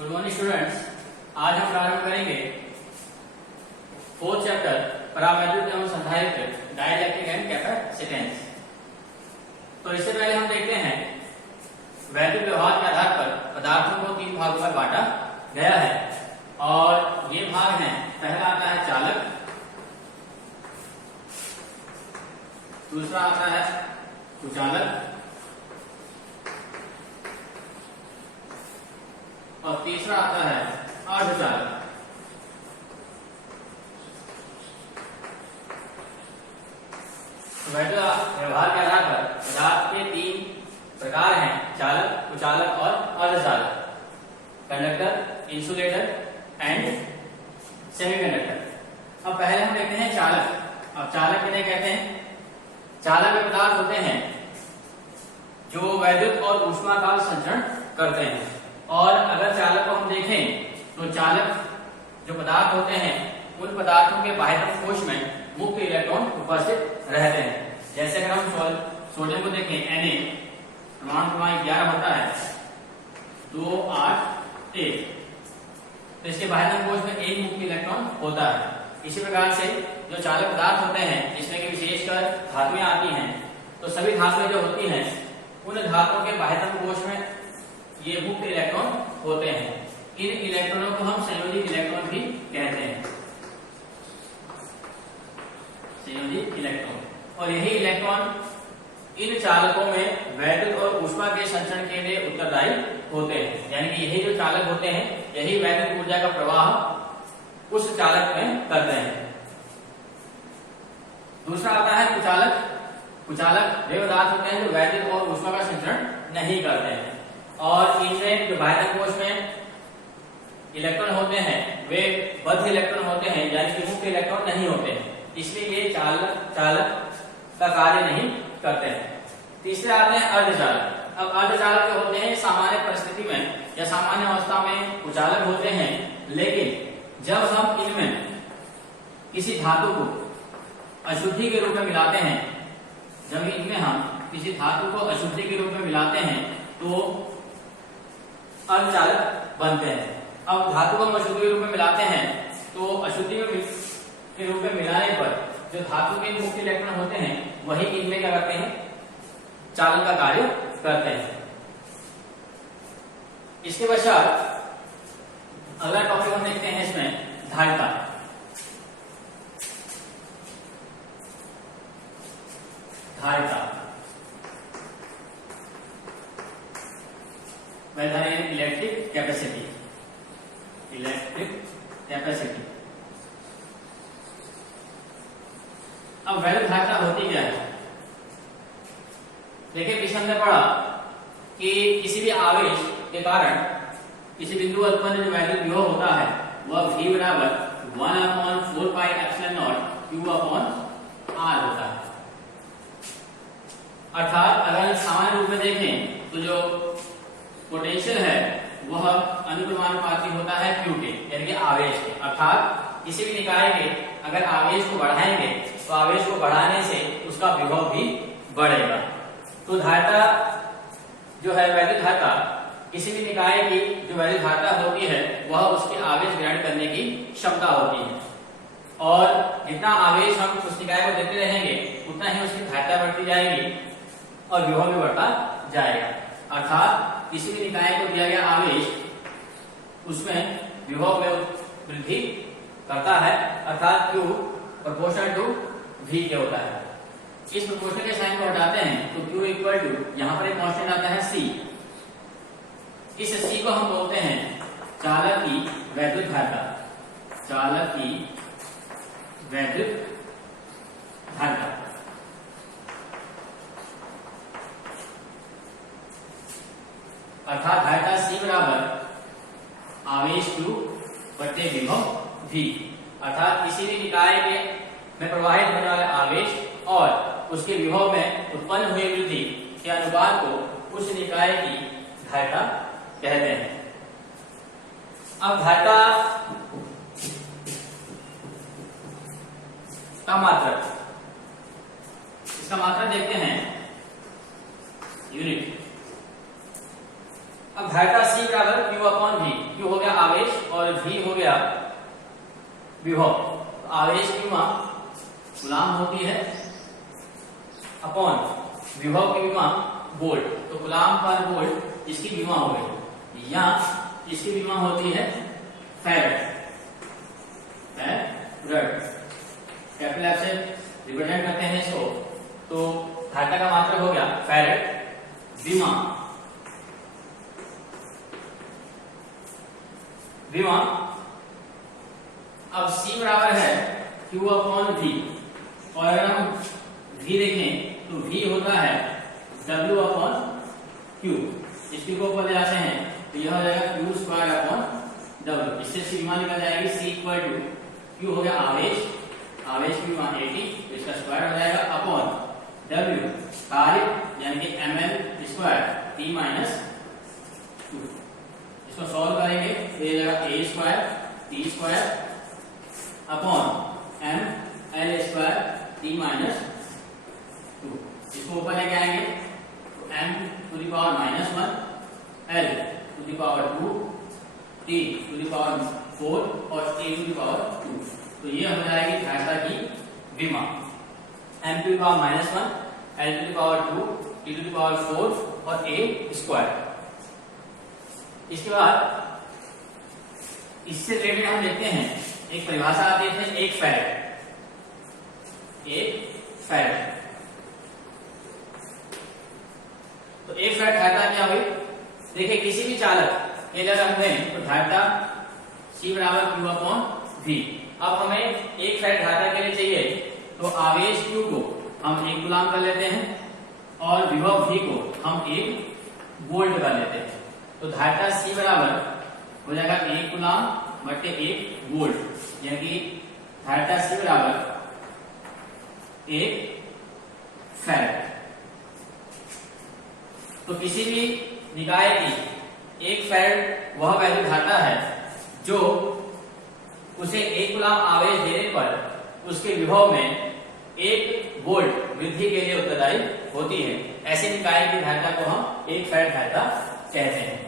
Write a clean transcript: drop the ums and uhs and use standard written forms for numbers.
Good morning students. आज हम प्रारंभ करेंगे 4th चैप्टर परावैद्युत एवं संधारित्र डाइलेक्ट्रिक एंड कैपेसिटेंस। तो इससे पहले हम देखते हैं वैद्युत व्यवहार के आधार पर पदार्थों को 3 भागों में बांटा गया है और ये भाग हैं, पहला आता है चालक, दूसरा आता है कुचालक और तीसरा आता है अर्धचालक। वैद्युत व्यवहार के आधार पर पदार्थ के 3 प्रकार हैं, चालक, कुचालक और अर्धचालक, कंडक्टर, इंसुलेटर एंड सेमीकंडक्टर। अब पहले हम देखते हैं चालक। अब चालक किन्हें कहते हैं? चालक वे पदार्थ होते हैं जो वैद्युत और ऊष्मा का संचरण करते हैं। और अगर चालक को हम देखें तो चालक जो पदार्थ होते हैं उन पदार्थों के बाह्यतम कोश में मुक्त इलेक्ट्रॉन उपस्थित रहते हैं। जैसे अगर हम सोडियम को देखें, Na परमाणु क्रमांक 11 होता है 2 8 1, तो इसके बाह्यतम कोश में एक मुक्त इलेक्ट्रॉन होता है। इसी प्रकार से जो चालक पदार्थ होते हैं जिसमें कि विशेषकर धातुएं आती हैं, तो सभी धातुएं जो होती हैं उन धातुओं के बाह्यतम कोश में ये मुक्त इलेक्ट्रॉन होते हैं। इन इलेक्ट्रॉनों को हम संयोजित इलेक्ट्रॉन भी कहते हैं, संयोजित इलेक्ट्रॉन। और यही इलेक्ट्रॉन इन चालकों में वैद्युत और ऊष्मा के संचरण के लिए उत्तरदायी होते हैं। यानी कि यही जो चालक होते हैं यही वैद्युत ऊर्जा का प्रवाह उस चालक में करते हैं। दूसरा आता है कुचालक। कुचालक वे पदार्थ होते हैं जो वैद्युत और ऊष्मा का संचरण नहीं करते हैं और इनमें जो बाह्यतम कोश में इलेक्ट्रॉन होते हैं वे बद्ध इलेक्ट्रॉन होते हैं, यानी कि मुक्त इलेक्ट्रॉन नहीं होते हैं, इसलिए ये चालक का कार्य नहीं करते हैं। तीसरे आते हैं अर्धचालक। अब अर्धचालक जो होते हैं सामान्य परिस्थिति में या सामान्य अवस्था में कुचालक होते हैं, लेकिन जब हम इनमें किसी धातु को अशुद्धि के रूप में मिलाते हैं, जब इनमें हम किसी धातु को अशुद्धि के रूप में मिलाते हैं तो अर्धचालक बनते हैं। अब धातु को हम अशुद्धि के रूप में मिलाते हैं तो अशुद्धि के रूप में मिलाने पर जो धातु के मुक्त इलेक्ट्रॉन होते हैं वही इनमें क्या करते हैं, चालक का कार्य करते हैं। इसके पश्चात अगला टॉपिक हम देखते हैं इसमें धारिता। धारिता इलेक्ट्रिक कैपेसिटी। Electric capacity. अब वैद्युत धारिता होती क्या है? देखिए, पीछे हमने पढ़ा कि किसी भी आवेश के कारण किसी बिंदु उत्पन्न जो वैद्युत विभव होता है वह V बराबर 1/4πε0 Q/R होता है। अर्थात अगर सामान्य रूप में देखें तो जो पोटेंशियल है वह अनुक्रमानुपाती होता है Q के, यानी कि आवेश के। अर्थात किसी भी निकाय के अगर आवेश को बढ़ाएंगे तो आवेश को बढ़ाने से उसका विभव भी बढ़ेगा। तो धारिता जो है, वैद्युत धारिता, किसी भी निकाय की जो वैद्युत धारिता होती है वह उसके आवेश ग्रहण करने की क्षमता होती है और जितना आवेश हम उस निकाय को देते रहेंगे उतना ही उसकी धारिता बढ़ती जाएगी और विभव भी बढ़ता जाएगा। अर्थात किसी भी निकाय को दिया गया आवेश उसमें विभव में वृद्धि करता है, अर्थात Q प्रोपोर्शनल टू V के होता है। इस प्रोपोर्शन के साइन को हटाते हैं तो Q इक्वल टू, यहाँ पर एक कांस्टेंट आता है C। इस C को हम बोलते हैं चालक की वैद्युत धारिता। चालक की वैद्युत धारिता। अर्थात धारिता C बराबर आवेश Q बटे विभव V। अर्थात किसी भी निकाय में प्रवाहित होने वाले आवेश और उसके विभव में उत्पन्न हुई वृद्धि के अनुपात को उस निकाय की धारिता कहते हैं। अब धारिता का मात्रक, इसका मात्रक देखते हैं यूनिट। अब धारिता C बराबर Q/V। Q और v हो गया विभव। तो आवेश की विमा कूलाम होती है अपॉन विभव की विमा वोल्ट। तो कूलाम पर वोल्ट इसकी विमा हो गई, या इसकी विमा होती है फैराड। कैपिटल एफ से रिप्रेजेंट करते हैं इसको, तो धारिता का मात्रक हो गया फैराड। विमा अब C बराबर है Q अपॉन V, और अगर हम V देखें तो V होता है W अपॉन Q। इसकी को ऊपर ले जाते हैं तो यह हो जाएगा Q स्क्वायर अपॉन W। इससे सीमा निकल जाएगी C इक्वल टू Q हो गया आवेश, आवेश की विमा 80, तो इसका स्क्वायर हो जाएगा अपॉन W कार्य यानी कि ml स्क्वायर T माइनस 2। इसको सॉल्व करेंगे तो ये जाएगा a square T square upon m l square T minus 2। इसको ऊपर लेके आएंगे तो m to the power minus 1, l to the power 2, t to the power 4 और a टू द पावर 2। तो ये हो जाएगी धारिता की विमा, m to the power minus 1, l to the power 2, t to the power 4 और a स्क्वायर। इसके बाद इससे रिलेटेड हम देखते हैं एक परिभाषा आती है एक फैराड। तो एक फैराड धारिता क्या हुई, देखिए किसी भी चालक के अगर हम दें तो धारिता C बराबर Q अपॉन V। अब हमें एक फैराड धारिता के लिए चाहिए तो आवेश Q को हम 1 कूलाम कर लेते हैं और विभव V को हम 1 वोल्ट कर लेते हैं। तो धारिता C बराबर हो जाएगा 1 कूलाम बटे 1 वोल्ट, यानी कि धारिता C बराबर 1 फैराड। तो किसी भी निकाय की 1 फैराड वह वैल्यू धारिता है जो उसे 1 कूलाम आवेश देने पर उसके विभव में 1 वोल्ट वृद्धि के लिए उत्तरदायी होती है। ऐसे निकाय की धारिता को हम 1 फैराड धारिता कहते हैं।